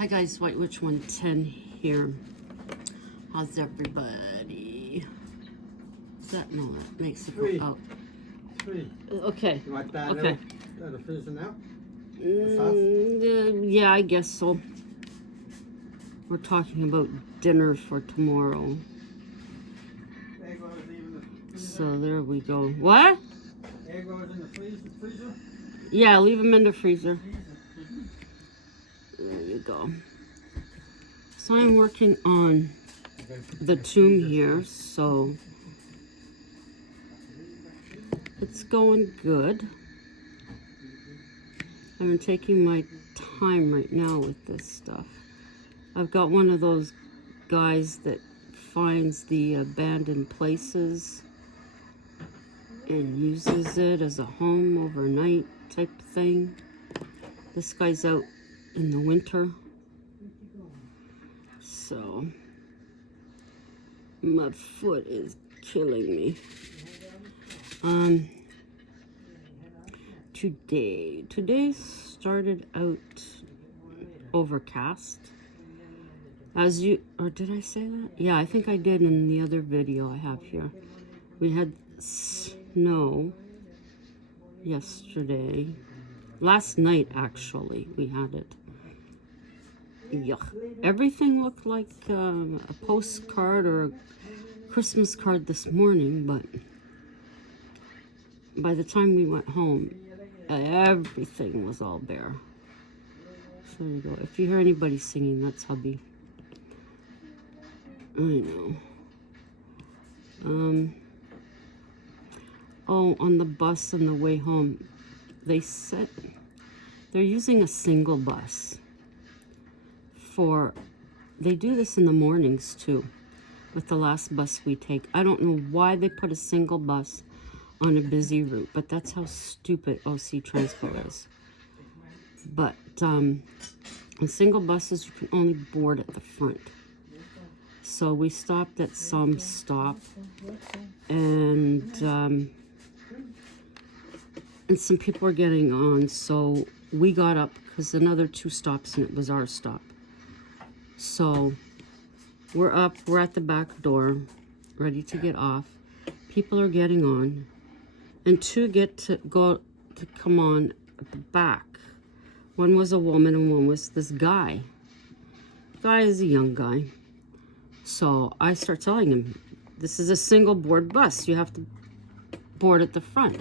Hi guys, White Witch 110 here. How's everybody? Is that no? That makes it Three. out. Three. Okay. You want that Okay. out of freezer now? Yeah, I guess so. We're talking about dinner for tomorrow. So there we go. What? Egg goes in the freezer? Yeah, leave them in the freezer. There you go. So I'm working on the tomb here, so it's going good. I'm taking my time right now with this stuff. I've got one of those guys that finds the abandoned places and uses it as a home overnight type thing. This guy's out in the winter, so my foot is killing me. Today started out overcast. Or did I say that? Yeah, I think I did in the other video I have here. We had snow yesterday. Last night, actually, we had it. Yuck. Everything looked like a postcard or a Christmas card this morning, but by the time we went home, everything was all bare. So there you go. If you hear anybody singing, that's hubby. I know. Oh, on the bus on the way home, they said they're using a single bus they do this in the mornings too, with the last bus we take. I don't know why they put a single bus on a busy route, but that's how stupid OC Transpo is. But on single buses, you can only board at the front. So we stopped at some stop, and some people were getting on, so we got up because another 2 stops and it was our stop. So we're up, we're at the back door, ready to get off. People are getting on, and 2 get to come on at the back. One was a woman and one was this guy. The guy is a young guy. So I start telling him, this is a single board bus. You have to board at the front.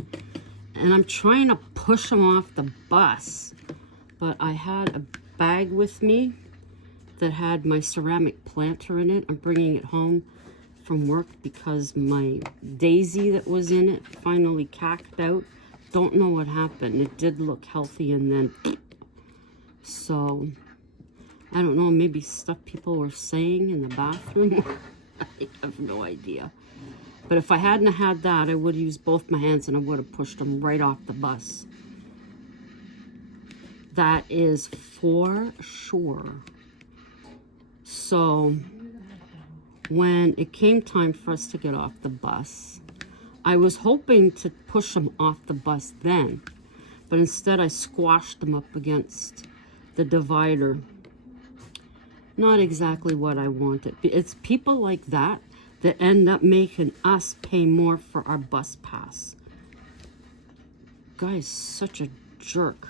And I'm trying to push him off the bus, but I had a bag with me that had my ceramic planter in it. I'm bringing it home from work because my daisy that was in it finally cacked out. Don't know what happened. It did look healthy, and then so I don't know, maybe stuff people were saying in the bathroom. I have no idea. But if I hadn't had that, I would have used both my hands and I would have pushed them right off the bus. That is for sure. So when it came time for us to get off the bus, I was hoping to push them off the bus then, but instead I squashed them up against the divider. Not exactly what I wanted. It's people like that end up making us pay more for our bus pass. Guy's such a jerk.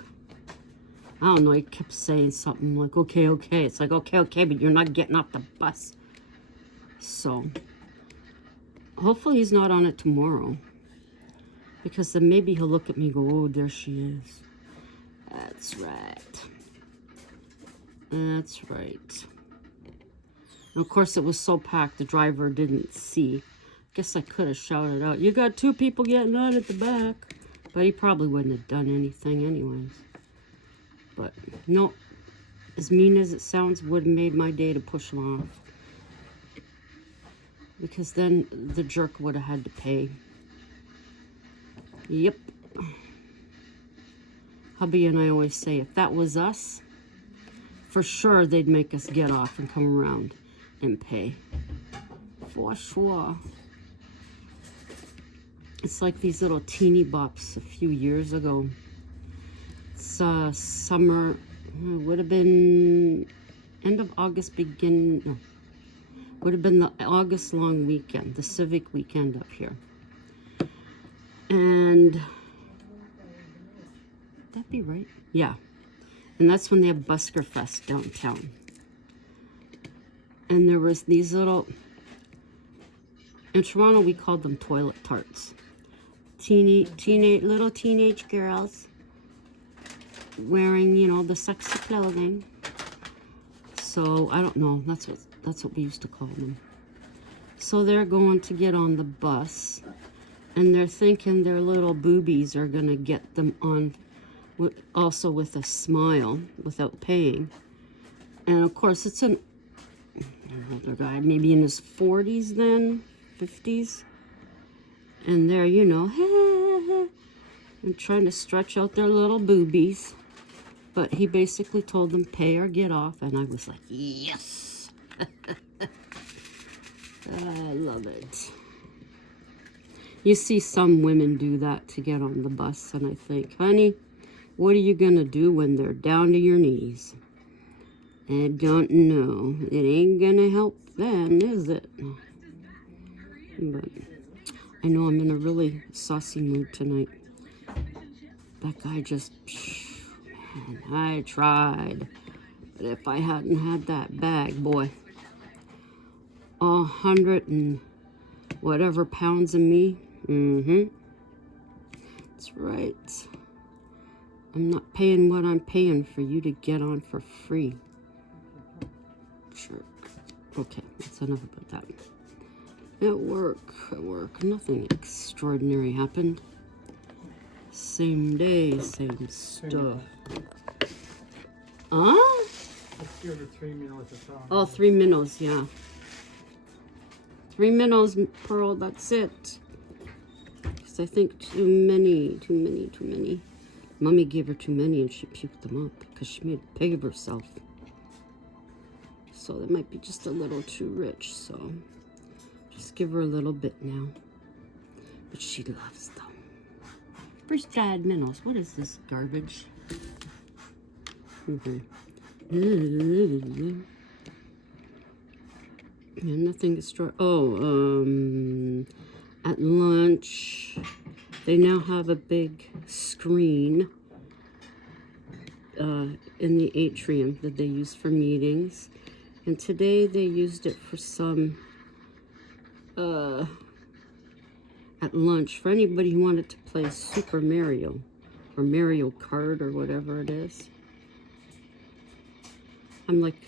I don't know, he kept saying something like, okay. It's like, okay, but you're not getting off the bus. So, hopefully he's not on it tomorrow. Because then maybe he'll look at me and go, oh, there she is. That's right. That's right. And of course, it was so packed, the driver didn't see. Guess I could have shouted out, you got 2 people getting on at the back. But he probably wouldn't have done anything anyways. But no, as mean as it sounds, would have made my day to push him off. Because then the jerk would have had to pay. Yep. Hubby and I always say, if that was us, for sure they'd make us get off and come around and pay. For sure. It's like these little teeny bops a few years ago. It's summer, it would have been end of August, no, would have been the August long weekend, the civic weekend up here. And would that be right? Yeah. And that's when they have Busker Fest downtown. And there was these little, in Toronto we called them toilet tarts. Little teenage girls wearing, you know, the sexy clothing. So I don't know, that's what we used to call them. So they're going to get on the bus, and they're thinking their little boobies are gonna get them on, also with a smile, without paying. And of course, it's an older guy, maybe in his 40s then, 50s, and they're, you know, and trying to stretch out their little boobies. But he basically told them, pay or get off, and I was like, yes. I love it. You see some women do that to get on the bus, and I think, honey, what are you gonna do when they're down to your knees? I don't know. It ain't gonna help then, is it? But I know I'm in a really saucy mood tonight. That guy just, man, I tried. But if I hadn't had that bag, boy, 100 and whatever pounds of me, that's right. I'm not paying what I'm paying for you to get on for free. Sure. Okay, that's enough about that. At work, nothing extraordinary happened. Same day, same stuff. Huh? Let's give her 3 minutes of time. Oh, 3 minutes, yeah. 3 minutes, Pearl, that's it. Because I think too many. Mommy gave her too many and she puked them up because she made a pig of herself. So that might be just a little too rich, so just give her a little bit now. But she loves them. Freeze-dried minnows. What is this garbage? And nothing extra. Oh, at lunch, they now have a big screen in the atrium that they use for meetings. And today they used it for some, at lunch, for anybody who wanted to play Super Mario, or Mario Kart, or whatever it is. I'm like,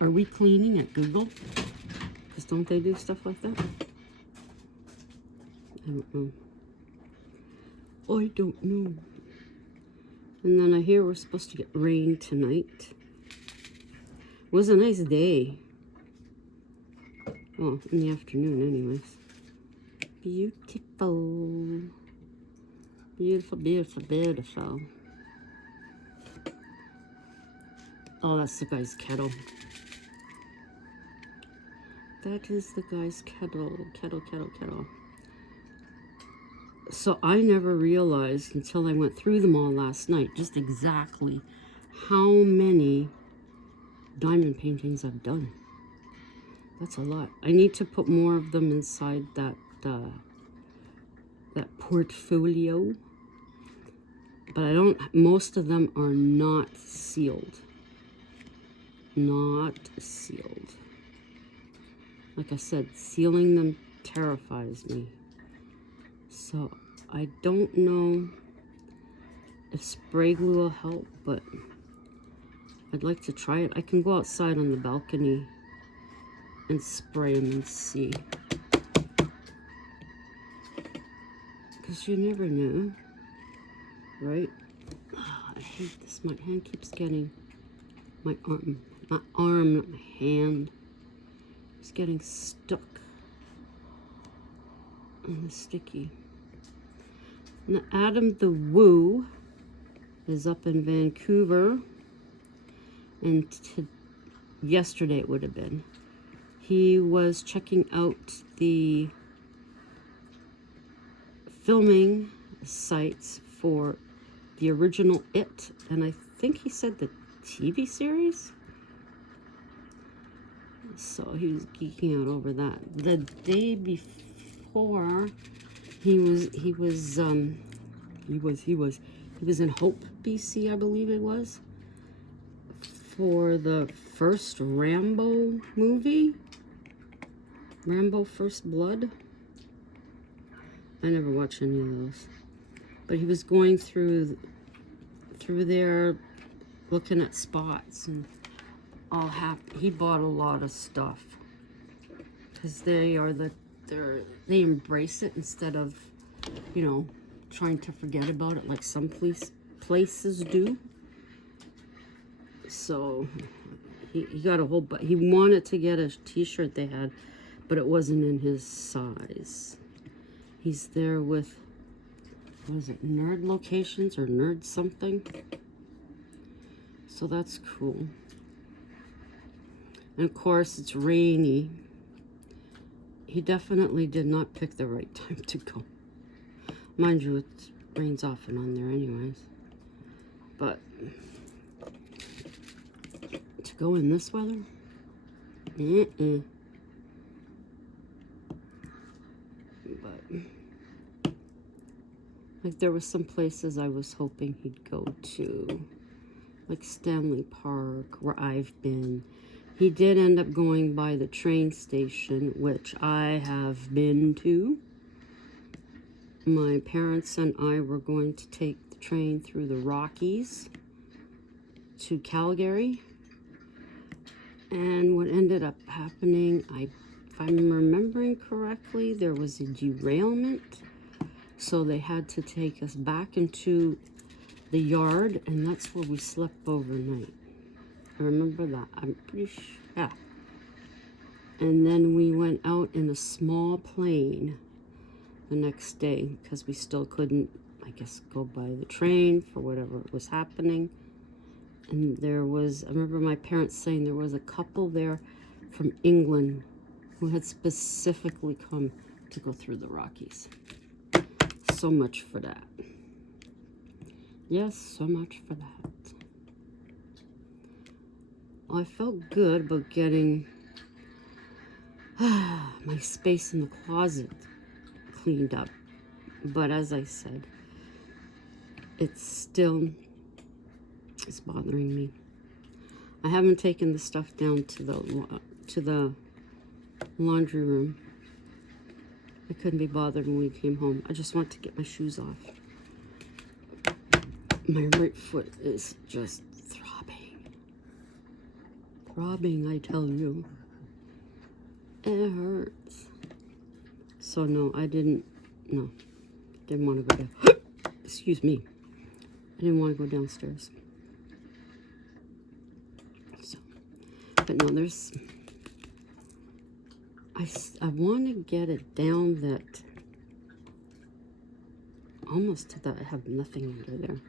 are we cleaning at Google? Because don't they do stuff like that? I don't know. I don't know. And then I hear we're supposed to get rain tonight. It was a nice day. Well, in the afternoon anyways. Beautiful. Beautiful, beautiful, beautiful. Oh, that's the guy's kettle. That is the guy's kettle. Kettle. So I never realized until I went through them all last night just exactly how many diamond paintings I've done. That's a lot. I need to put more of them inside that that portfolio. But I don't, most of them are not sealed. Not sealed. Like I said, sealing them terrifies me. So I don't know if spray glue will help, but I'd like to try it. I can go outside on the balcony and spray them and see. Because you never know, right? Oh, I hate this. My hand keeps getting, my arm, not my hand. It's getting stuck on the sticky. Now, Adam the Woo is up in Vancouver, and yesterday it would have been. He was checking out the filming sites for the original It, and I think he said that TV series. So he was geeking out over that. The day before, he was in Hope, BC, I believe it was, for the first Rambo movie, Rambo First Blood. I never watched any of those, but he was going through there, looking at spots and all happy. He bought a lot of stuff because they embrace it instead of, you know, trying to forget about it like some places do. So he got a whole, but he wanted to get a t-shirt they had, but it wasn't in his size. He's there with, what is it, Nerd Locations or Nerd something. So that's cool. And of course it's rainy. He definitely did not pick the right time to go. Mind you, it rains off and on there anyways. But to go in this weather? But like there were some places I was hoping he'd go to, like Stanley Park, where I've been. He did end up going by the train station, which I have been to. My parents and I were going to take the train through the Rockies to Calgary. And what ended up happening, if I'm remembering correctly, there was a derailment. So they had to take us back into the yard, and that's where we slept overnight. I remember that. I'm pretty sure. Yeah. And then we went out in a small plane the next day because we still couldn't, I guess, go by the train for whatever was happening. And there was, I remember my parents saying there was a couple there from England who had specifically come to go through the Rockies. So much for that. Yes, so much for that. Well, I felt good about getting my space in the closet cleaned up. But as I said, it's bothering me. I haven't taken the stuff down to the laundry room. I couldn't be bothered when we came home. I just want to get my shoes off. My right foot is just throbbing, I tell you. It hurts. So no, I didn't want to go down. Excuse me. I didn't want to go downstairs. So, but no, I want to get it down that almost to that I have nothing under there.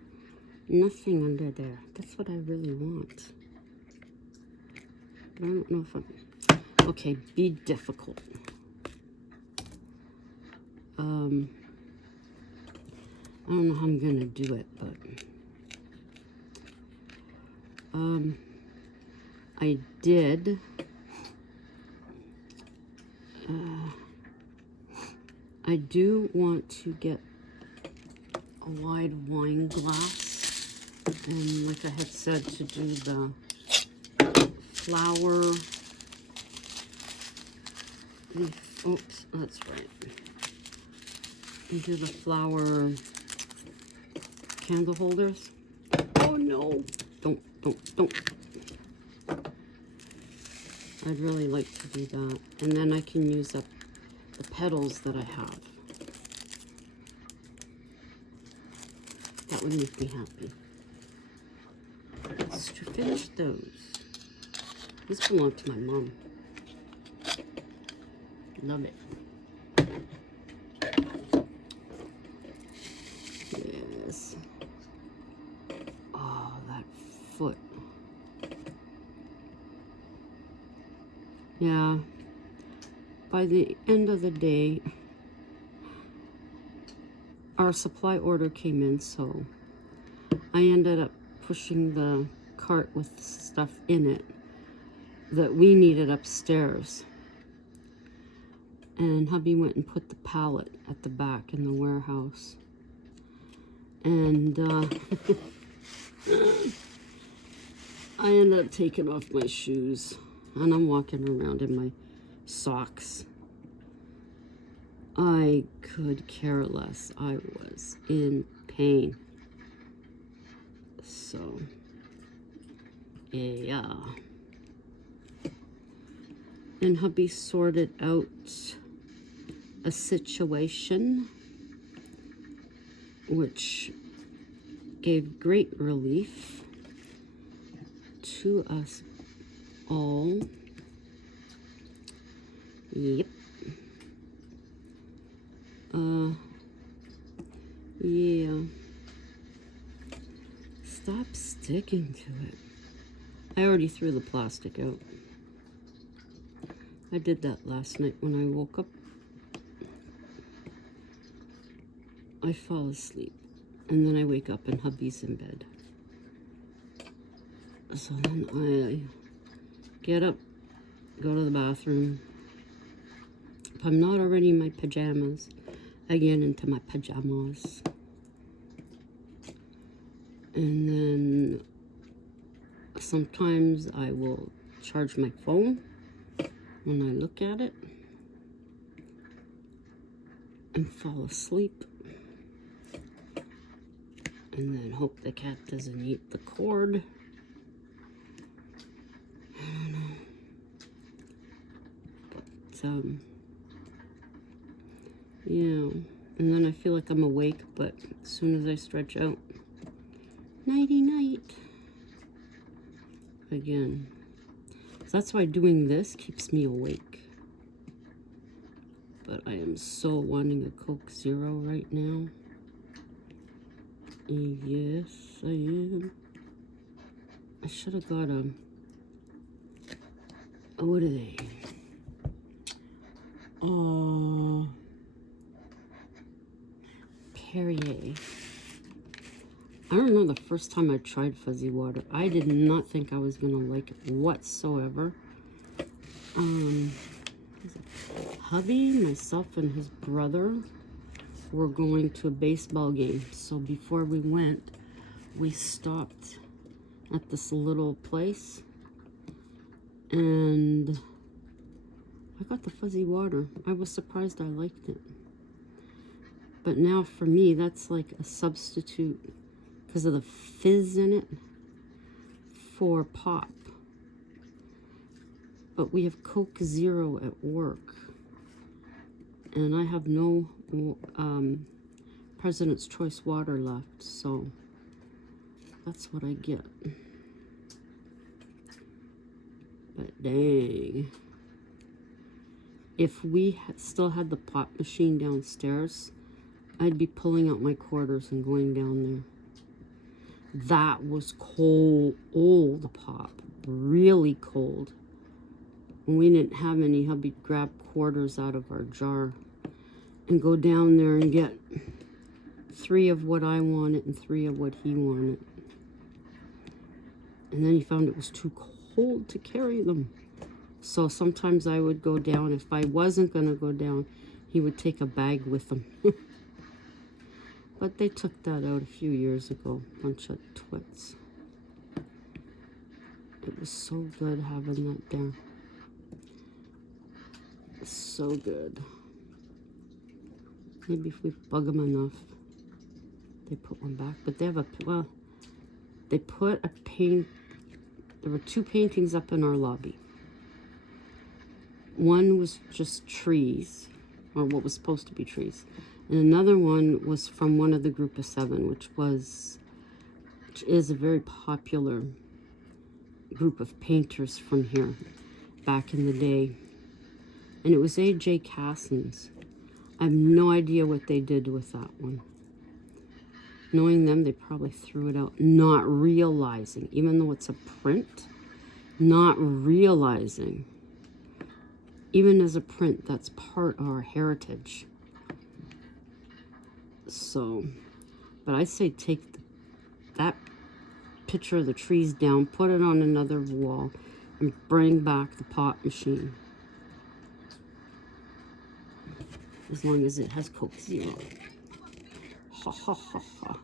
Nothing under there. That's what I really want. But I don't know if I'm... Okay, be difficult. I don't know how I'm going to do it, but... I did... I do want to get a wide wine glass, and like I had said, to do the flower, oops, that's right, and do the flower candle holders. Oh no, don't. I'd really like to do that, and then I can use up the petals that I have. That would make me happy. Let's finish those. This belonged to my mom. Love it. Yes. Oh, that foot. Yeah. By the end of the day, our supply order came in, so I ended up pushing the cart with stuff in it that we needed upstairs. And hubby went and put the pallet at the back in the warehouse. And I ended up taking off my shoes. And I'm walking around in my socks. I could care less. I was in pain. So, yeah. And hubby sorted out a situation which gave great relief to us all. Yep. Yeah. Stop sticking to it. I already threw the plastic out. I did that last night when I woke up. I fall asleep, and then I wake up and hubby's in bed. So then I get up, go to the bathroom. If I'm not already in my pajamas, I get into my pajamas. And then sometimes I will charge my phone when I look at it and fall asleep. And then hope the cat doesn't eat the cord. I don't know. But, yeah. And then I feel like I'm awake, but as soon as I stretch out, nighty night. Again. So that's why doing this keeps me awake. But I am so wanting a Coke Zero right now. Yes, I am. I should have got a... what are they? Perrier. I don't know, the first time I tried fuzzy water, I did not think I was gonna like it whatsoever. Hubby, myself, and his brother were going to a baseball game. So before we went, we stopped at this little place and I got the fuzzy water. I was surprised I liked it. But now for me, that's like a substitute because of the fizz in it for pop. But we have Coke Zero at work. And I have no President's Choice water left, so that's what I get. But dang. If we still had the pop machine downstairs, I'd be pulling out my quarters and going down there. That was cold, old pop, really cold. When we didn't have any, hubby'd grab quarters out of our jar and go down there and get 3 of what I wanted and 3 of what he wanted. And then he found it was too cold to carry them. So sometimes I would go down. If I wasn't going to go down, he would take a bag with him. But they took that out a few years ago. Bunch of twits. It was so good having that there. So good. Maybe if we bug them enough, they put one back. But they have a, well, they put a paint, there were 2 paintings up in our lobby. One was just trees, or what was supposed to be trees. And another one was from one of the group of 7, which is a very popular group of painters from here back in the day. And it was A.J. Casson's. I have no idea what they did with that one. Knowing them, they probably threw it out, not realizing, even though it's a print, not realizing, even as a print, that's part of our heritage. So, but I say take that picture of the trees down, put it on another wall, and bring back the pot machine. As long as it has Coke Zero. Ha ha ha ha.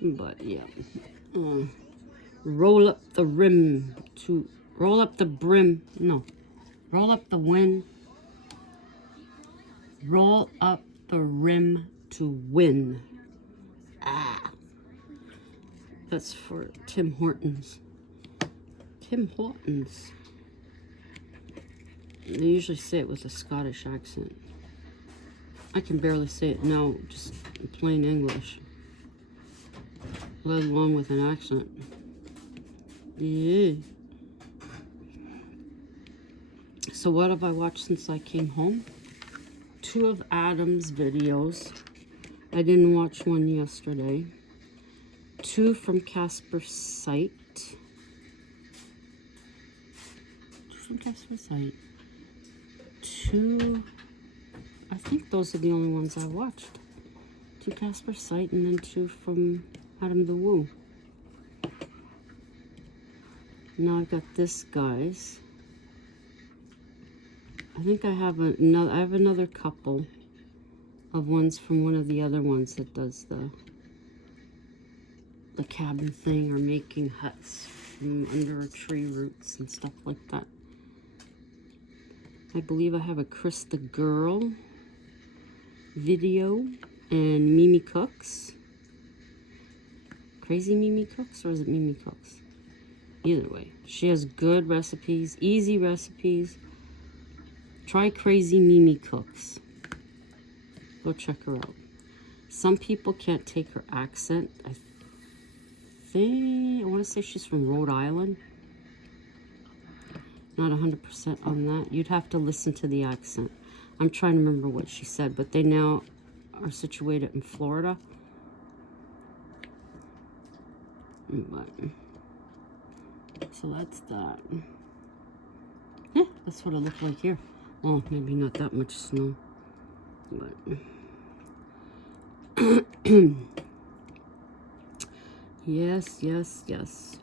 But yeah. Roll up the rim to... Roll up the brim. No. Roll up the win. Roll up the rim to win. Ah. That's for Tim Hortons. Tim Hortons. They usually say it with a Scottish accent. I can barely say it now, just in plain English. Let alone with an accent. Yeah. So what have I watched since I came home? 2 of Adam's videos. I didn't watch one yesterday. 2 from Casper's site. 2 from Casper's site. 2... I think those are the only ones I watched. 2 Casper's site and then 2 from Adam the Woo. Now I've got this, guys. I think I have another couple of ones from one of the other ones that does the cabin thing, or making huts from under tree roots and stuff like that. I believe I have a Chris the Girl video and Mimi Cooks. Crazy Mimi Cooks, or is it Mimi Cooks? Either way, she has good recipes, easy recipes. Try Crazy Mimi Cooks. Go check her out. Some people can't take her accent. I want to say she's from Rhode Island. Not 100% on that. You'd have to listen to the accent. I'm trying to remember what she said, but they now are situated in Florida. But, so that's that. Yeah, that's what it looked like here. Well, maybe not that much snow, but yes,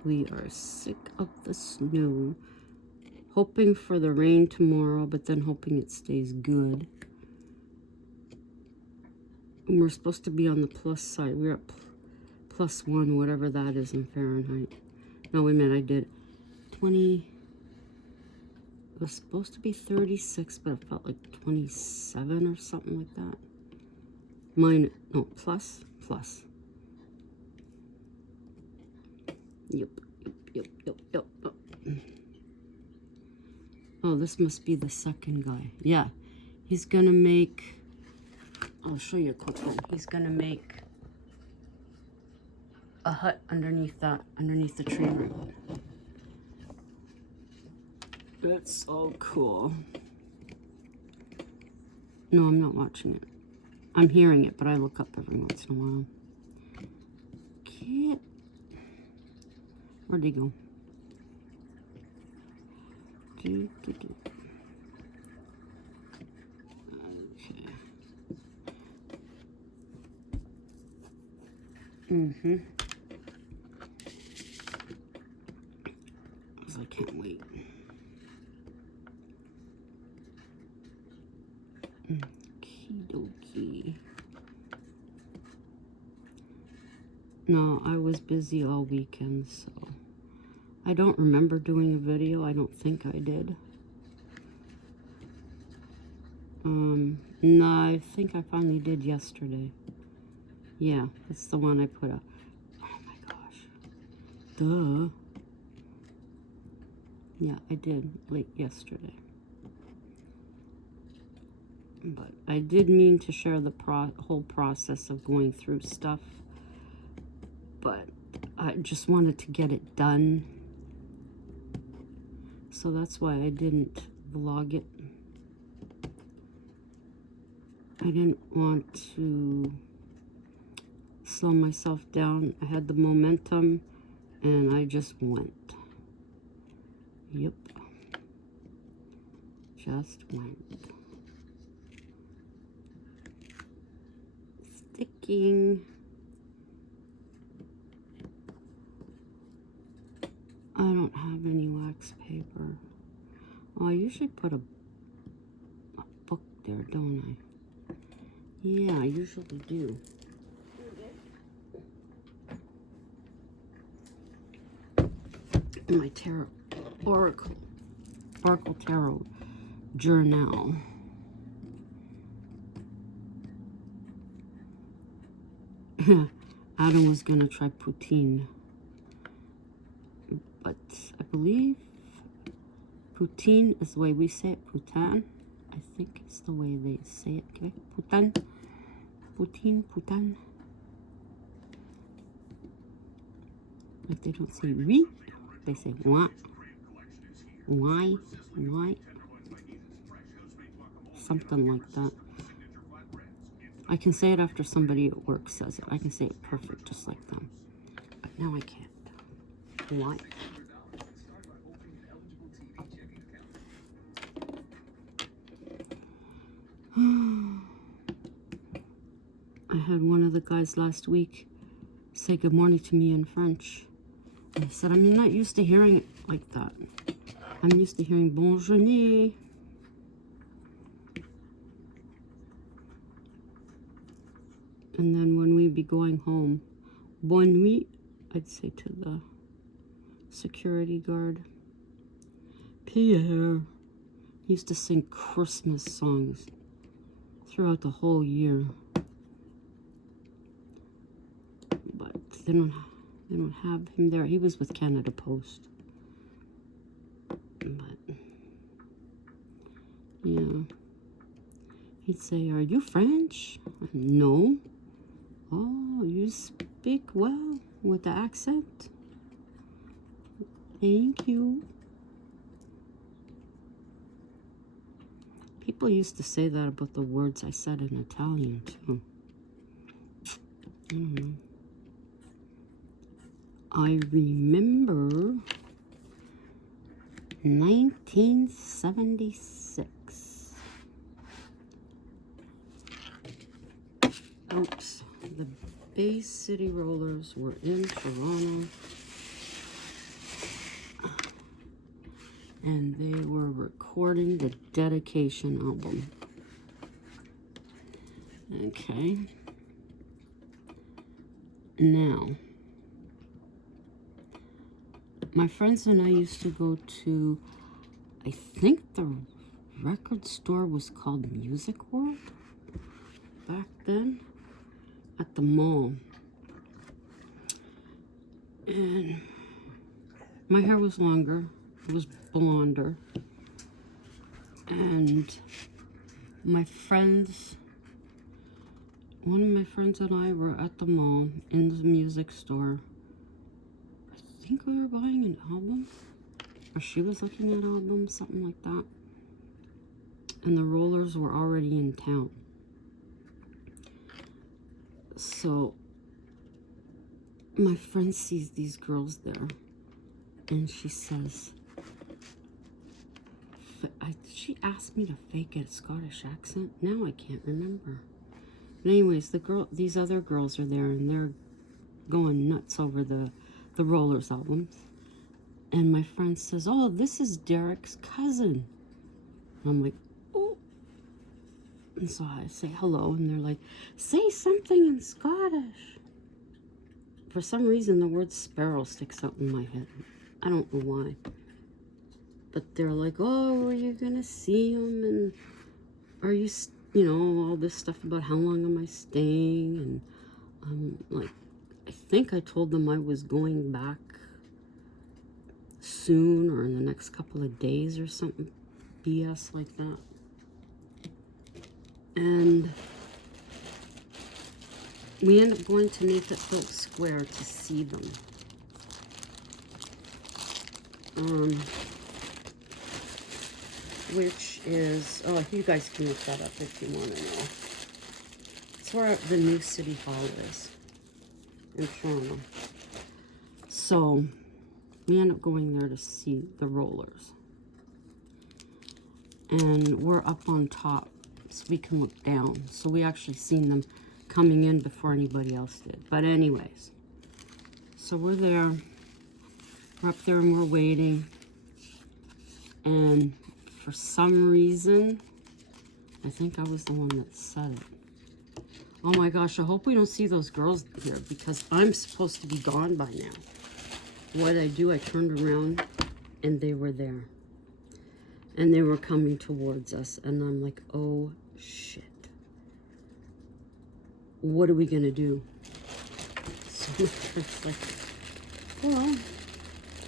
we are sick of the snow. Hoping for the rain tomorrow, but then hoping it stays good. And we're supposed to be on the plus side. We're at +1, whatever that is in Fahrenheit. No, wait a minute, I did 20. It was supposed to be 36, but it felt like 27 or something like that. Plus. Yep. Oh, this must be the second guy. Yeah, he's gonna make... I'll show you a quick one. He's gonna make a hut underneath the tree root. That's so cool. No, I'm not watching it. I'm hearing it, but I look up every once in a while. Okay. Where'd he go? Okay. I can't wait. Okie dokie. No, I was busy all weekend, so I don't remember doing a video. I don't think I did. No, I think I finally did yesterday. Yeah, that's the one I put up. Oh my gosh. Duh. Yeah, I did late yesterday. But I did mean to share the whole process of going through stuff. But I just wanted to get it done. So that's why I didn't vlog it. I didn't want to slow myself down. I had the momentum and I just went. Yep. Just went. Sticking. I don't have any wax paper. Oh, I usually put a book there, don't I? Yeah, I usually do. My tarot, Oracle Tarot Journal. Adam was gonna try poutine, but I believe poutine is the way we say it. Poutine, I think it's the way they say it. Okay, poutine, poutine. Like they don't say oui, they say what, why, something like that. I can say it after somebody at work says it. I can say it perfect, just like them. But now I can't. Why? I had one of the guys last week say good morning to me in French. And I said, I'm not used to hearing it like that. I'm used to hearing bonjour. And then when we'd be going home, bonne nuit, I'd say to the security guard. Pierre. He used to sing Christmas songs throughout the whole year. But they don't have him there. He was with Canada Post. But yeah. He'd say, are you French? No. Oh, you speak well with the accent. Thank you. People used to say that about the words I said in Italian too. I remember 1976. Oops. The Bay City Rollers were in Toronto. And they were recording the Dedication album. Okay. Now, my friends and I used to go to, I think the record store was called Music World back then, at the mall. And my hair was longer, it was blonder. And my friends, one of my friends and I were at the mall in the music store. I think we were buying an album, or she was looking at albums, something like that. And the Rollers were already in town. So my friend sees these girls there, and she says, she asked me to fake a Scottish accent. Now I can't remember. But anyways, these other girls are there, and they're going nuts over the Rollers albums. And my friend says, oh, this is Derek's cousin. And I'm like, oh. And so I say hello, and they're like, say something in Scottish. For some reason, the word sparrow sticks out in my head. I don't know why. But they're like, oh, are you going to see him? And are you, all this stuff about how long am I staying? And I'm like, I think I told them I was going back soon or in the next couple of days or something. BS like that. And we end up going to Nathan Square to see them. Which is, oh, you guys can look that up if you want to know. It's where the new City Hall is in Toronto. So we end up going there to see the Rollers. And we're up on top, so we can look down. So we actually seen them coming in before anybody else did. But anyways, so we're there. We're up there and we're waiting. And for some reason, I think I was the one that said it. Oh my gosh, I hope we don't see those girls here because I'm supposed to be gone by now. What did I do? I turned around and they were there. And they were coming towards us. And I'm like, oh shit. What are we going to do? So it's like, well,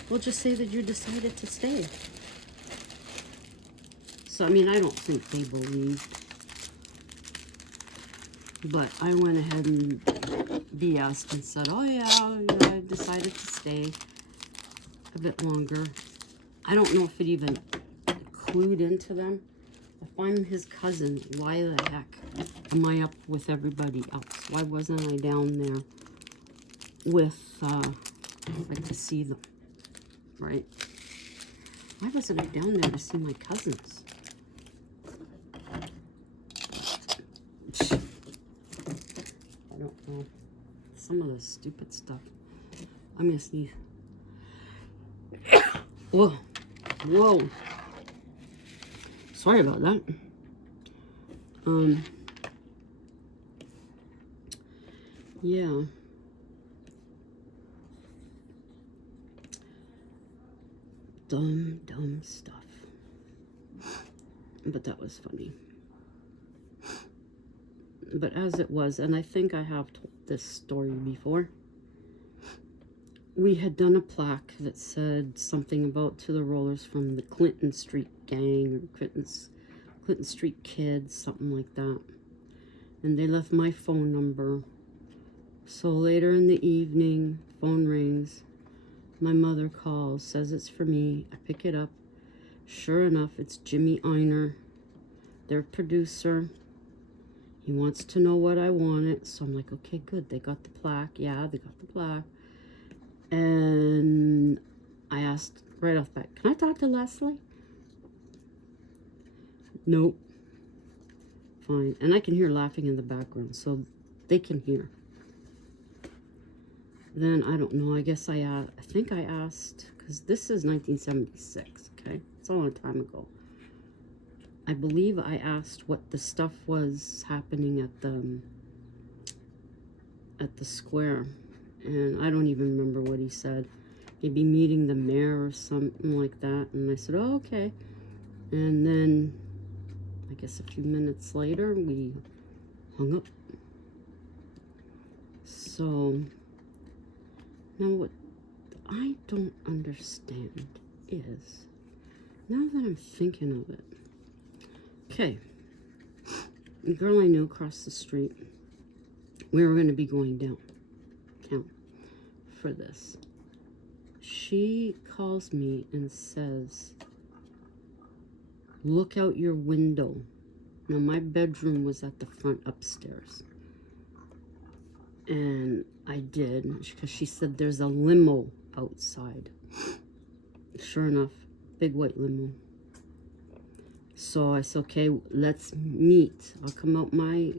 we'll just say that you decided to stay. So, I mean, I don't think they believed. But I went ahead and BS'd and said, oh yeah, I decided to stay a bit longer. I don't know if it even clued into them. If I'm his cousin, why the heck am I up with everybody else? Why wasn't I down there with, like, to see them, right? Why wasn't I down there to see my cousins? I don't know. Some of the stupid stuff. I'm gonna sneeze. Whoa. Whoa. Sorry about that. Yeah. Dumb stuff. But that was funny. But as it was, and I think I have told this story before, we had done a plaque that said something about to the rollers from the Clinton Street gang or Clinton Street kids, something like that. And they left my phone number. So later in the evening, phone rings. My mother calls, says it's for me. I pick it up. Sure enough, it's Jimmy Einer, their producer. He wants to know what I wanted. So I'm like, okay, good. They got the plaque. Yeah, they got the plaque. And I asked right off the bat, can I talk to Leslie? Nope. Fine. And I can hear laughing in the background, so they can hear. Then, I don't know, I guess I think I asked, because this is 1976, okay? It's a long time ago. I believe I asked what the stuff was happening at the square. And I don't even remember what he said. Maybe meeting the mayor or something like that. And I said, oh, okay. And then, I guess a few minutes later, we hung up. So, now what I don't understand is, now that I'm thinking of it, okay, the girl I knew across the street, we were going to be going downtown for this. She calls me and says, look out your window. Now, my bedroom was at the front upstairs. And I did, because she said there's a limo outside. Sure enough, big white limo. So I said, okay, let's meet. I'll come out my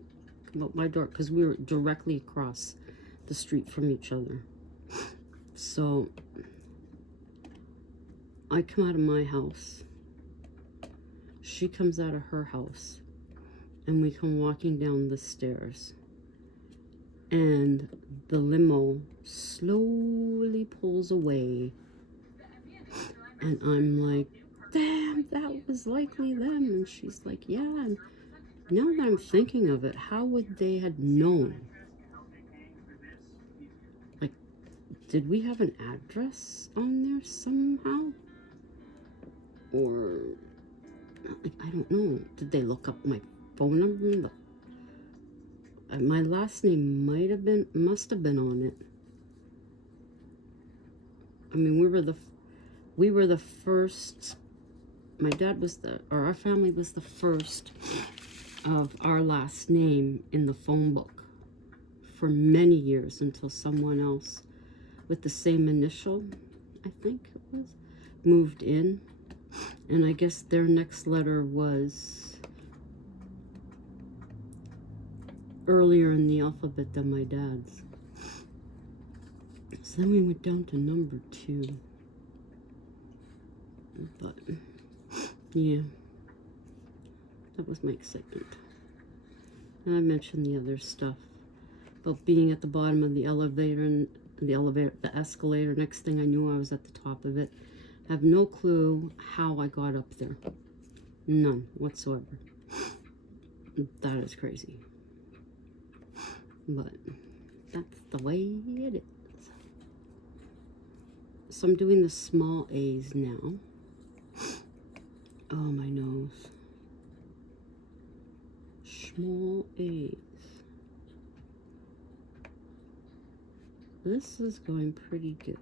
door, because we were directly across the street from each other. So I come out of my house. She comes out of her house. And we come walking down the stairs. And the limo slowly pulls away. And I'm like, damn, that was likely them. And she's like, yeah. And now that I'm thinking of it, how would they have known? Like, did we have an address on there somehow? Or, like, I don't know. Did they look up my phone number? My last name must have been on it. I mean, we were the first. My dad was our family was the first of our last name in the phone book for many years until someone else with the same initial, I think it was, moved in. And I guess their next letter was earlier in the alphabet than my dad's. So then we went down to number 2. But yeah, that was my excitement. And I mentioned the other stuff about being at the bottom of the elevator and the escalator. Next thing I knew, I was at the top of it. I have no clue how I got up there. None whatsoever. That is crazy. But that's the way it is. So I'm doing the small A's now. Oh, my nose. Small A's. This is going pretty good.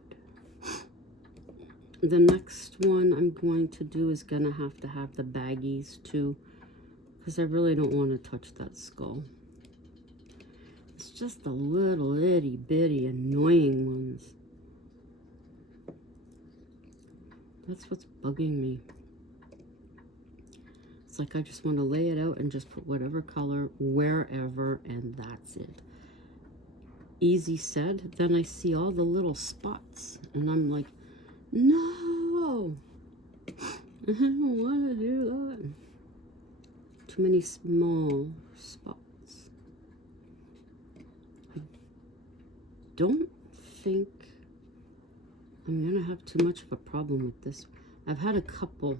The next one I'm going to do is going to have the baggies too, because I really don't want to touch that skull. It's just the little itty bitty annoying ones. That's what's bugging me. It's like I just want to lay it out and just put whatever color wherever, and that's it. Easy said. Then I see all the little spots and I'm like, no, I don't want to do that. Too many small spots. I don't think I'm gonna have too much of a problem with this. I've had a couple,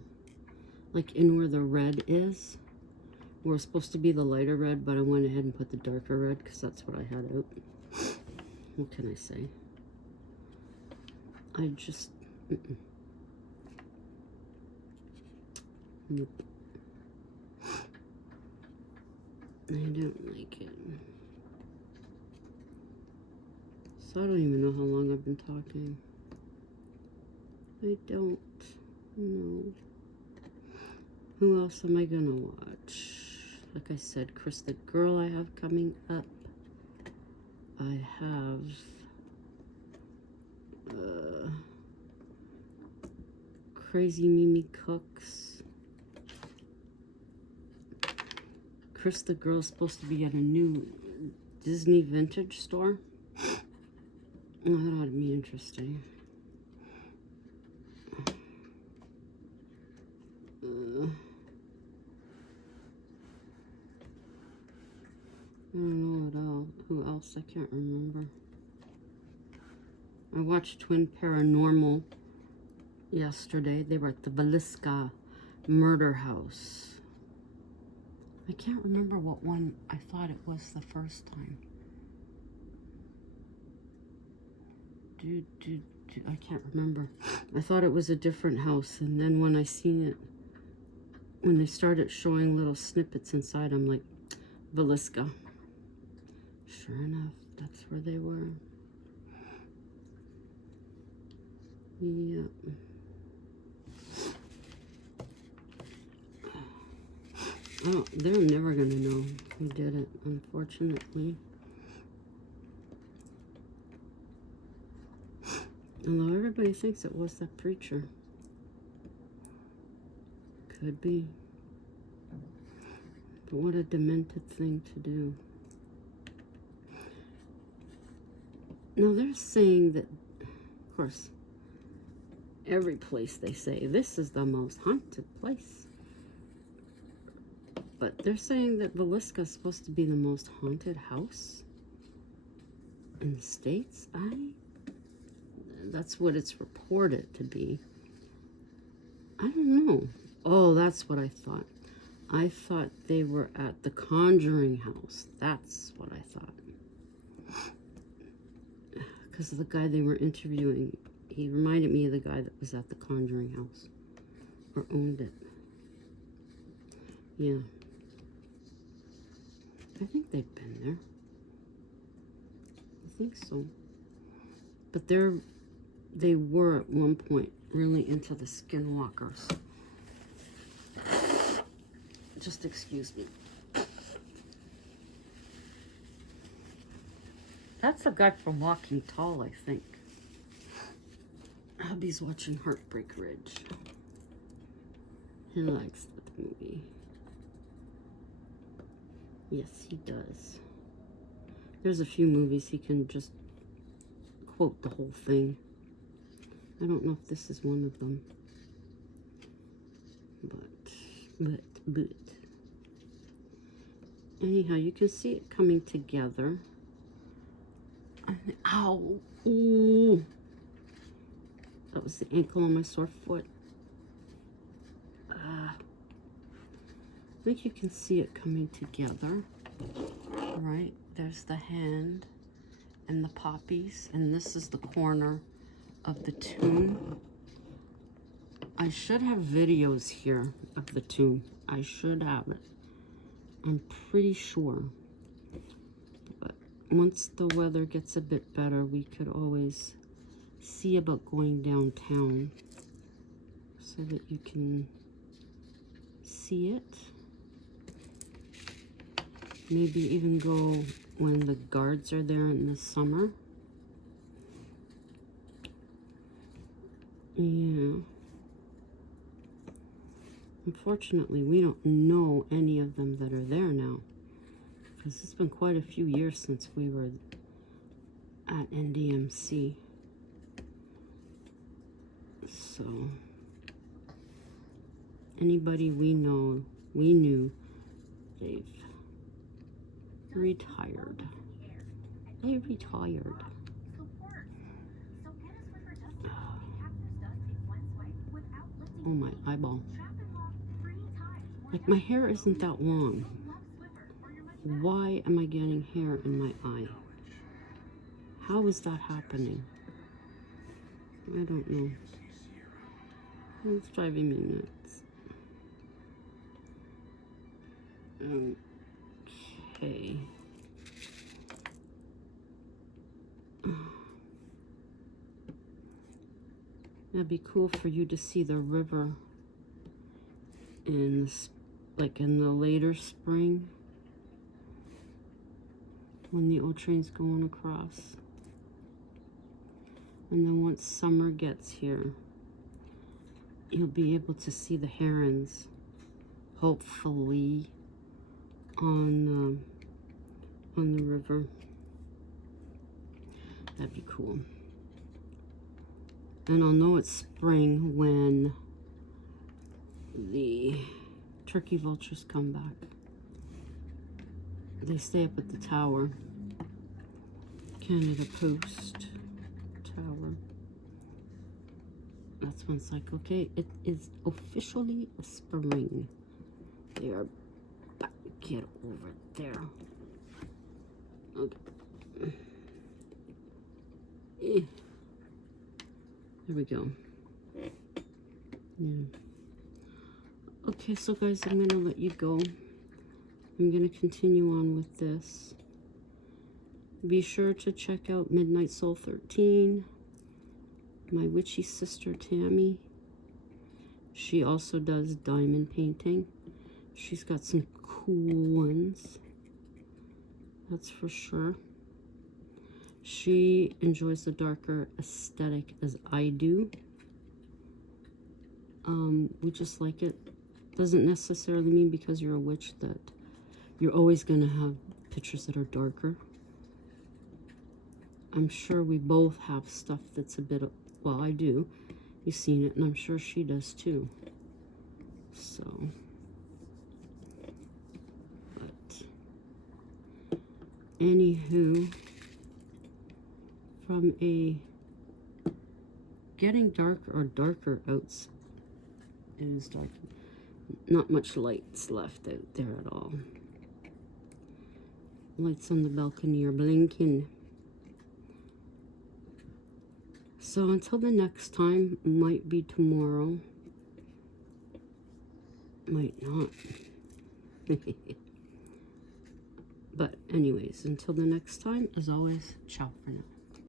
like in where the red is, where it's supposed to be the lighter red, but I went ahead and put the darker red because that's what I had out. What can I say? I just, nope. I don't like it. So I don't even know how long I've been talking. I don't know. Who else am I gonna watch? Like I said, Chris the Girl I have coming up. I have Crazy Mimi Cooks. Chris the Girl's supposed to be at a new Disney vintage store. Oh, that ought to be interesting. I don't know at all. Who else? I can't remember. I watched Twin Paranormal yesterday. They were at the Villisca Murder House. I can't remember what one I thought it was the first time. I can't remember. I thought it was a different house, and then when I seen it, when they started showing little snippets inside, I'm like, Villisca. Sure enough, that's where they were. Yep. Oh, they're never gonna know who did it, unfortunately. Although everybody thinks it was that preacher. Could be. But what a demented thing to do. Now they're saying that, of course, every place they say this is the most haunted place. But they're saying that Villisca is supposed to be the most haunted house in the States. That's what it's reported to be. I don't know. Oh, that's what I thought. I thought they were at the Conjuring house. That's what I thought. Because the guy they were interviewing, he reminded me of the guy that was at the Conjuring house. Or owned it. Yeah. I think they've been there. I think so. But they were at one point really into the skinwalkers. Just excuse me. That's the guy from Walking Tall, I think. Hubby's watching Heartbreak Ridge. He likes that movie. Yes, he does. There's a few movies he can just quote the whole thing. I don't know if this is one of them. But. Anyhow, you can see it coming together. Ow! Ooh! That was the ankle on my sore foot. I think you can see it coming together. Right, there's the hand and the poppies, and this is the corner of the tomb. I should have videos here of the tomb. I should have it. I'm pretty sure. But once the weather gets a bit better, we could always see about going downtown so that you can see it. Maybe even go when the guards are there in the summer. Yeah. Unfortunately, we don't know any of them that are there now, because it's been quite a few years since we were at NDMC. So, anybody we knew, they've retired. They retired. Oh, my eyeball. Like, my hair isn't that long. Why am I getting hair in my eye? How is that happening? I don't know. It's driving me nuts. Okay. That'd be cool for you to see the river in the later spring when the old train's going across. And then once summer gets here, you'll be able to see the herons, hopefully, on the river. That'd be cool. And I'll know it's spring when the turkey vultures come back. They stay up at the tower, Canada Post Tower. That's when it's like, okay, it is officially spring. They are back. Get over there. Okay. There we go. Yeah. Okay, so guys, I'm going to let you go. I'm going to continue on with this. Be sure to check out Midnight Soul 13, my witchy sister Tammy. She also does diamond painting. She's got some cool ones, that's for sure. She enjoys the darker aesthetic as I do. We just like it. Doesn't necessarily mean because you're a witch that you're always going to have pictures that are darker. I'm sure we both have stuff that's a bit of, well, I do. You've seen it, and I'm sure she does too. So, but anywho, from a getting darker or darker outs, it is dark. Not much lights left out there at all. Lights on the balcony are blinking. So until the next time, might be tomorrow, might not. But anyways, until the next time, as always, ciao for now.